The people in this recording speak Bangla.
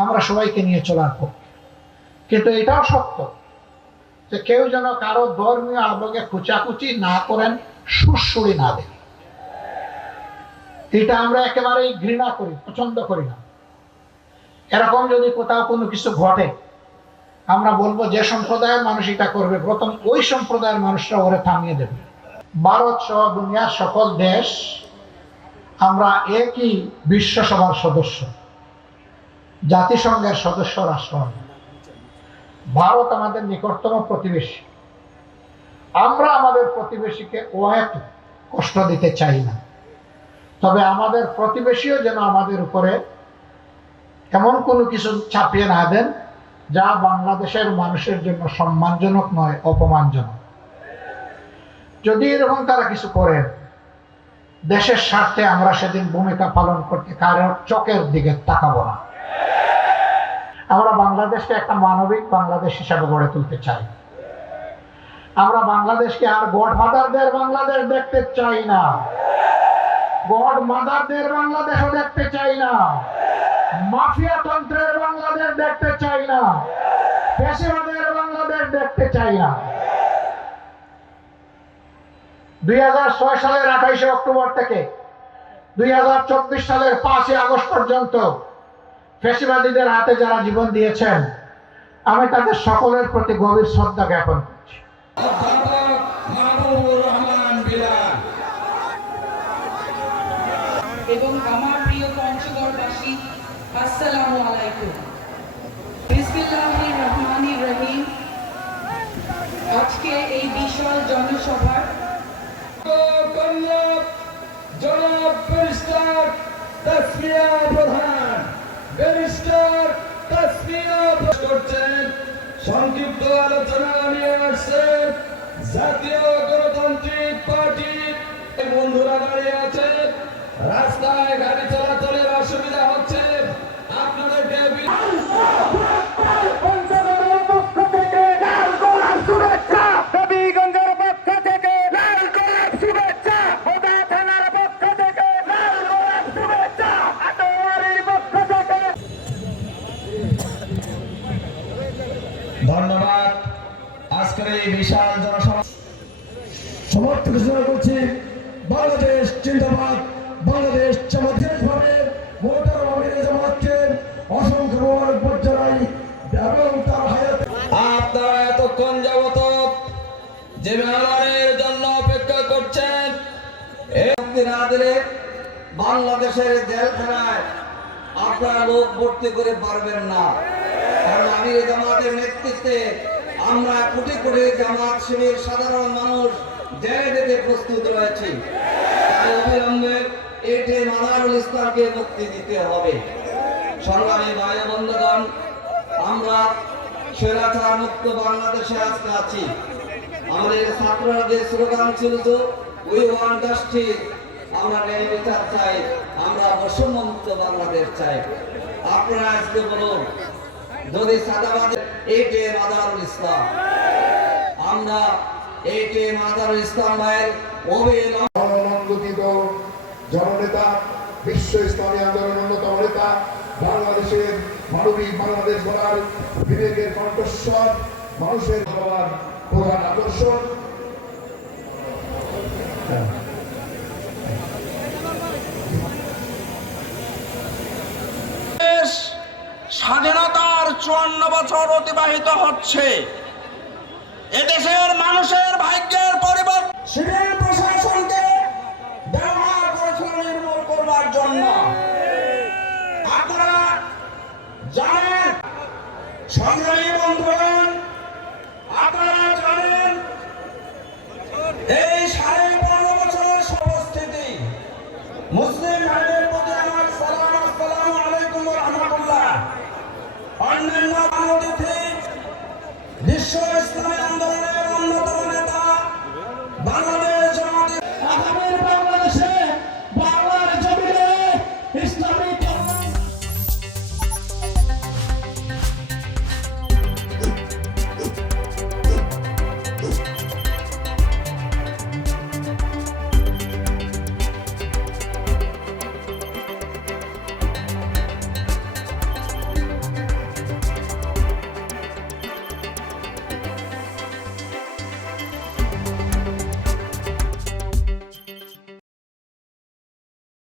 আমরা সবাইকে নিয়ে চলার পক্ষে, কিন্তু এটাও সত্য যে কেউ যেন কারো ধর্মীয় আবেগে কুচাকুচি না করেন, সুরসুরি না দেন। এটা আমরা একেবারেই ঘৃণা করি, পছন্দ করি না। এরকম যদি কোথাও কোনো কিছু ঘটে, আমরা বলবো যে সম্প্রদায়ের মানুষ এটা করবে, প্রথম ওই সম্প্রদায়ের মানুষরা ওরে থামিয়ে দেবে। ভারত সহ দুনিয়ার সকল দেশ আমরা একই বিশ্ব সভার সদস্য, জাতিসংঘের সদস্য রাষ্ট্র। ভারত আমাদের নিকটতম প্রতিবেশী। আমরা আমাদের প্রতিবেশীকে অহেতুক কষ্ট দিতে চাই না, তবে আমাদের প্রতিবেশীও যেন আমাদের উপরে এমন কোনো কিছু চাপিয়ে না দেন যা বাংলাদেশের মানুষের জন্য সম্মানজনক নয়, অপমানজনক। যদি এরকম তারা কিছু করেন, দেশের স্বার্থে আমরা সেদিন ভূমিকা পালন করতে কারোর চোখের দিকে তাকাবো না। আমরা বাংলাদেশকে একটা মানবিক বাংলাদেশ হিসাবে গড়ে তুলতে চাই। আমরা বাংলাদেশকে আর গডফাদারদের বাংলাদেশ দেখতে চাই না, গড মাদারদের বাংলাদেশও দেখতে চাই না, মাফিয়া তন্ত্রের বাংলাদেশ দেখতে চাই না, ফ্যাসিবাদের বাংলাদেশ দেখতে চাই না। 2006 সালের 28 অক্টোবর থেকে 2024 সালের 5 আগস্ট পর্যন্ত ফ্যাসিবাদীদের হাতে যারা জীবন দিয়েছেন, আমি তাদের সকলের প্রতি গভীর শ্রদ্ধা জ্ঞাপন করছি। এবং আমার প্রিয় পঞ্চগড়বাসী, আসসালামু আলাইকুম। বিসমিল্লাহির রহমানির রহিম। আজকে এই বিশাল জনসভার জনাব ব্যারিস্টার তাসমিয়া প্রধান ব্যারিস্টার তাসমিয়া করছেন। সংক্ষিপ্ত আলোচনা নিয়ে আসছেন জাতীয় গণতান্ত্রিক পার্টির বন্ধুরা দাঁড়িয়ে আছেন। রাস্তায় গাড়ি চলাচলের অসুবিধা হচ্ছে, আপনাদেরকে ধন্যবাদ। আজকের এই বিশাল জনসভা সমর্থন ঘোষণা করছি। বাংলাদেশ জিন্দাবাদ, বাংলাদেশ জামাতে জামাতকে অসংখ্য মোবারকবাদ জানাই এবং তার হায়াতে আপনারা এতক্ষণ যাবত যে মেহমানের জন্য অপেক্ষা করছেন, না দিলে বাংলাদেশের জেলখানায় আপনারা লোক ভর্তি করে পারবেন না। কারণ আমির জামাতের নেতৃত্বে আমরা কোটি কোটি জামাত শিবির সাধারণ মানুষ জেলে যেতে প্রস্তুত রয়েছি। তাই অবিলম্বে এটি মাদারুল ইসলামকে মুক্তি দিতে হবে। সংগ্রামী ভাই বন্ধুগণ, আমরা স্বৈরাচার মুক্ত বাংলাদেশে আজকে আছি। আমাদের ছাত্ররা যে স্লোগান ছিল, উই ওয়ান্ট জাস্টিস, আমরা ন্যায় বিচার চাই, আমরা বৈষম্য মুক্ত বাংলাদেশ চাই। আপনারা আজকে বলুন, যদি সাদাবাদ এটি মাদারুল ইসলাম, আমরা এটি মাদারুল ইসলাম ভাইয়ের অবিলম্বিত জননেতা, বিশ্ব ইসলামী আন্দোলনের অন্যতম নেতা, বাংলাদেশের মানবিক বাংলাদেশ গড়ার বিবেকের কণ্ঠস্বর, মানুষের সবার প্রধান আকর্ষণ। স্বাধীনতার 54 বছর অতিবাহিত হচ্ছে। এদেশের মানুষের ভাগ্যের পরিবর্তন সিভিল প্রশাসনকে ব্যবহার করেছিল নির্মূল করবার জন্য। আপনারা জানেন, সংগ্রামী